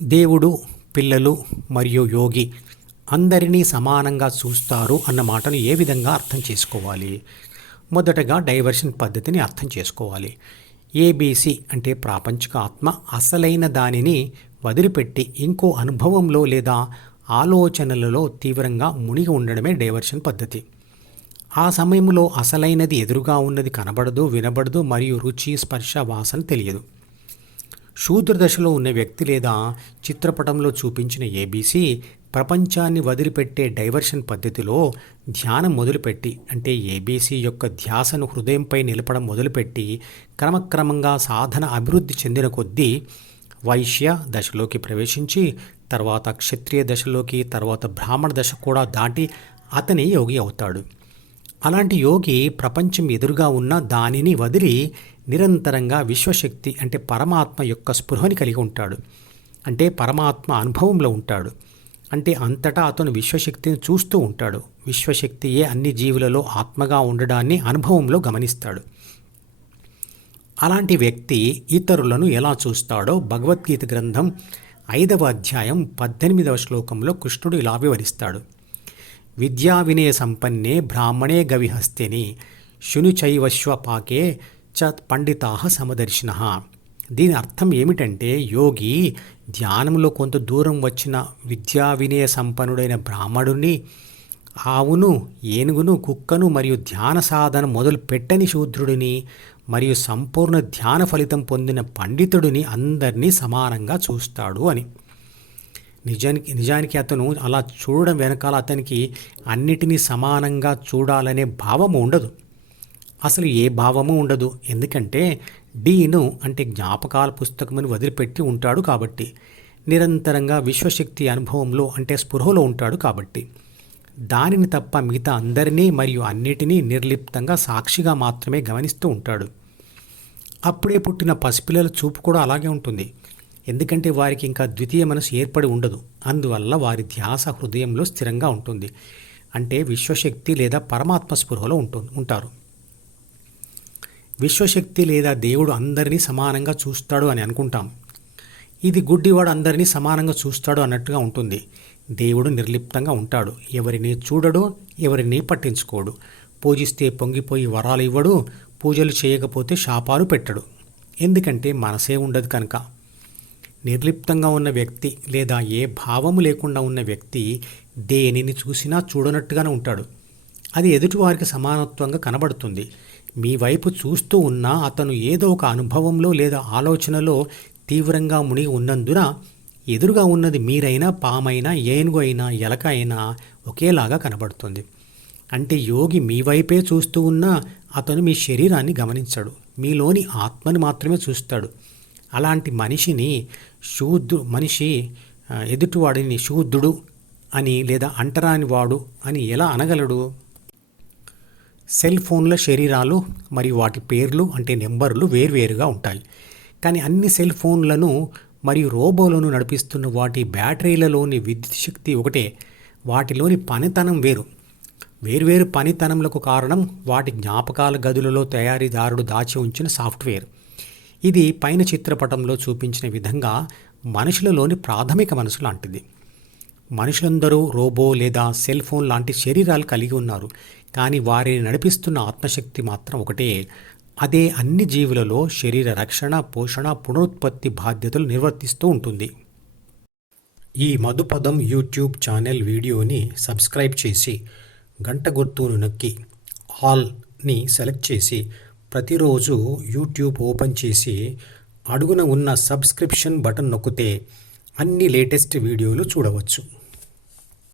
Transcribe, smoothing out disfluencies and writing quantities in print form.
దేవుడు, పిల్లలు మరియు యోగి అందరినీ సమానంగా చూస్తారు అన్న మాటను ఏ విధంగా అర్థం చేసుకోవాలి? మొదటగా డైవర్షన్ పద్ధతిని అర్థం చేసుకోవాలి. ఏబీసీ అంటే ప్రాపంచిక ఆత్మ అసలైన దానిని వదిలిపెట్టి ఇంకో అనుభవంలో లేదా ఆలోచనలలో తీవ్రంగా మునిగి ఉండడమే డైవర్షన్ పద్ధతి. ఆ సమయంలో అసలైనది ఎదురుగా ఉన్నది కనబడదు, వినబడదు మరియు రుచి, స్పర్శ, వాసన తెలియదు. శూద్ర దశలో ఉన్న వ్యక్తి లేదా చిత్రపటంలో చూపించిన ఏబీసీ ప్రపంచాన్ని వదిలిపెట్టే డైవర్షన్ పద్ధతిలో ధ్యానం మొదలుపెట్టి, అంటే ఏబీసీ యొక్క ధ్యాసను హృదయంపై నిలపడం మొదలుపెట్టి క్రమక్రమంగా సాధన అభివృద్ధి చెందిన కొద్దీ వైశ్య దశలోకి ప్రవేశించి తర్వాత క్షత్రియ దశలోకి, తర్వాత బ్రాహ్మణ దశ కూడా దాటి అతని యోగి అవుతాడు. అలాంటి యోగి ప్రపంచం ఎదురుగా ఉన్న దానిని వదిలి నిరంతరంగా విశ్వశక్తి అంటే పరమాత్మ యొక్క స్పృహని కలిగి ఉంటాడు. అంటే పరమాత్మ అనుభవంలో ఉంటాడు. అంటే అంతటా అతను విశ్వశక్తిని చూస్తూ ఉంటాడు. విశ్వశక్తియే అన్ని జీవులలో ఆత్మగా ఉండడాన్ని అనుభవంలో గమనిస్తాడు. అలాంటి వ్యక్తి ఇతరులను ఎలా చూస్తాడో భగవద్గీత గ్రంథం 5వ అధ్యాయం 18వ శ్లోకంలో కృష్ణుడు ఇలా వివరిస్తాడు. విద్యా వినయ సంపన్నే బ్రాహ్మణే గవిహస్తిని శునిచైవశ్వపాకే చ పండితాః సమదర్శినః. దీని అర్థం ఏమిటంటే యోగి ధ్యానంలో కొంత దూరం వచ్చిన విద్యా వినయ సంపన్నుడైన బ్రాహ్మణుని, ఆవును, ఏనుగును, కుక్కను మరియు ధ్యాన సాధన మొదలు పెట్టని శూద్రుడిని మరియు సంపూర్ణ ధ్యాన ఫలితం పొందిన పండితుడిని అందరినీ సమానంగా చూస్తాడు అని. నిజానికి అతను అలా చూడడం వెనకాల అతనికి అన్నిటినీ సమానంగా చూడాలనే భావము ఉండదు. అసలు ఏ భావము ఉండదు. ఎందుకంటే డీను అంటే జ్ఞాపకాల పుస్తకమని వదిలిపెట్టి ఉంటాడు కాబట్టి, నిరంతరంగా విశ్వశక్తి అనుభవంలో అంటే స్పృహలో ఉంటాడు కాబట్టి, దానిని తప్ప మిగతా అందరినీ మరియు అన్నిటినీ నిర్లిప్తంగా సాక్షిగా మాత్రమే గమనిస్తూ ఉంటాడు. అప్పుడే పుట్టిన పసిపిల్లల చూపు కూడా అలాగే ఉంటుంది. ఎందుకంటే వారికి ఇంకా ద్వితీయ మనసు ఏర్పడి ఉండదు. అందువల్ల వారి ధ్యాస హృదయంలో స్థిరంగా ఉంటుంది. అంటే విశ్వశక్తి లేదా పరమాత్మ స్పృహలో ఉంటారు. విశ్వశక్తి లేదా దేవుడు అందరినీ సమానంగా చూస్తాడు అని అనుకుంటాం. ఇది గుడ్డివాడు అందరినీ సమానంగా చూస్తాడు అన్నట్టుగా ఉంటుంది. దేవుడు నిర్లిప్తంగా ఉంటాడు. ఎవరిని చూడడు, ఎవరిని పట్టించుకోడు. పూజిస్తే పొంగిపోయి వరాలు ఇవ్వడు, పూజలు చేయకపోతే శాపాలు పెట్టడు. ఎందుకంటే మనసే ఉండదు కనుక. నిర్లిప్తంగా ఉన్న వ్యక్తి లేదా ఏ భావము లేకుండా ఉన్న వ్యక్తి దేనిని చూసినా చూడనట్టుగానే ఉంటాడు. అది ఎదుటివారికి సమానత్వంగా కనబడుతుంది. మీ వైపు చూస్తూ ఉన్నా అతను ఏదో ఒక అనుభవంలో లేదా ఆలోచనలో తీవ్రంగా మునిగి ఉన్నందున ఎదురుగా ఉన్నది మీరైనా, పామైనా, ఏనుగు అయినా, ఎలక అయినా ఒకేలాగా కనబడుతుంది. అంటే యోగి మీ వైపే చూస్తూ ఉన్నా అతను మీ శరీరాన్ని గమనించడు, మీలోని ఆత్మని మాత్రమే చూస్తాడు. అలాంటి మనిషి ఎదుటివాడిని శూద్రుడు అని లేదా అంటరాని వాడు అని ఎలా అనగలడు? సెల్ ఫోన్ల శరీరాలు మరియు వాటి పేర్లు అంటే నెంబర్లు వేర్వేరుగా ఉంటాయి. కానీ అన్ని సెల్ ఫోన్లను మరియు రోబోలను నడిపిస్తున్న వాటి బ్యాటరీలలోని విద్యుత్ శక్తి ఒకటే. వాటిలోని పనితనం వేర్వేరు పనితనములకు కారణం వాటి జ్ఞాపకాల గదులలో తయారీదారుడు దాచి ఉంచిన సాఫ్ట్వేర్. ఇది పైన చిత్రపటంలో చూపించిన విధంగా మనుషులలోని ప్రాథమిక మనసు లాంటిది. మనుషులందరూ రోబో లేదా సెల్ ఫోన్ లాంటి శరీరాలు కలిగి ఉన్నారు. కానీ వారిని నడిపిస్తున్న ఆత్మశక్తి మాత్రం ఒకటే. అదే అన్ని జీవులలో శరీర రక్షణ, పోషణ, పునరుత్పత్తి బాధ్యతలు నిర్వర్తిస్తూ ఉంటుంది. ఈ మధుపదం యూట్యూబ్ ఛానల్ వీడియోని సబ్స్క్రైబ్ చేసి గంట గుర్తును నొక్కి ఆల్ని సెలెక్ట్ చేసి ప్రతిరోజు యూట్యూబ్ ఓపెన్ చేసి అడుగున ఉన్న సబ్స్క్రిప్షన్ బటన్ నొక్కితే అన్ని లేటెస్ట్ వీడియోలు చూడవచ్చు.